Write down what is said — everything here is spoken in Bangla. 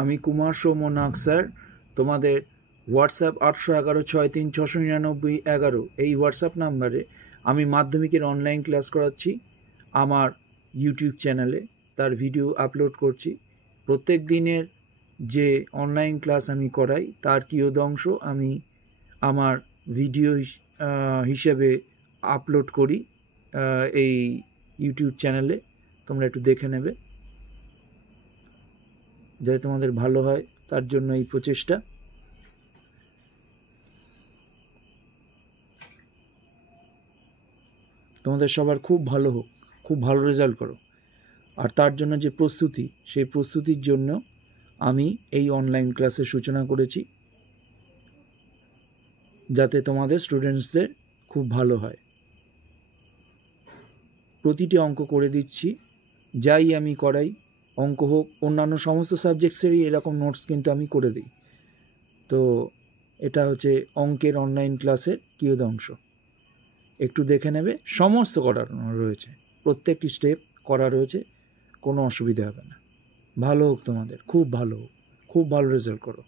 আমি কুমার সৌম্যনাগ স্যার তোমাদের হোয়াটসঅ্যাপ 811-63-699-11 এই হোয়াটসঅ্যাপ নাম্বারে আমি মাধ্যমিকের অনলাইন ক্লাস করাচ্ছি আমার ইউটিউব চ্যানেলে। তার ভিডিও আপলোড করছি। প্রত্যেক দিনের যে অনলাইন ক্লাস আমি করাই তার কিয়দংশ আমি আমার ভিডিও হিসেবে আপলোড করি এই ইউটিউব চ্যানেলে। তোমরা একটু দেখে নেবে, যাতে তোমাদের ভালো হয়, তার জন্য এই প্রচেষ্টা। তোমাদের সবার খুব ভালো হোক, খুব ভালো রেজাল্ট করো। আর তার জন্য যে প্রস্তুতি, সেই প্রস্তুতির জন্য আমি এই অনলাইন ক্লাসের সূচনা করেছি, যাতে তোমাদের স্টুডেন্টসদের খুব ভালো হয়। প্রতিটি অঙ্ক করে দিচ্ছি, যাই আমি করাই, অঙ্ক হোক অন্যান্য সমস্ত সাবজেক্টসেরই এরকম নোটস কিন্তু আমি করে দিই। তো এটা হচ্ছে অঙ্কের অনলাইন ক্লাসের কিয়দংশ। একটু দেখে নেবে, সমস্ত করানো রয়েছে, প্রত্যেকটি স্টেপ করা রয়েছে, কোনো অসুবিধা হবে না। ভালো হোক তোমাদের, খুব ভালো হোক, খুব ভালো রেজাল্ট করো।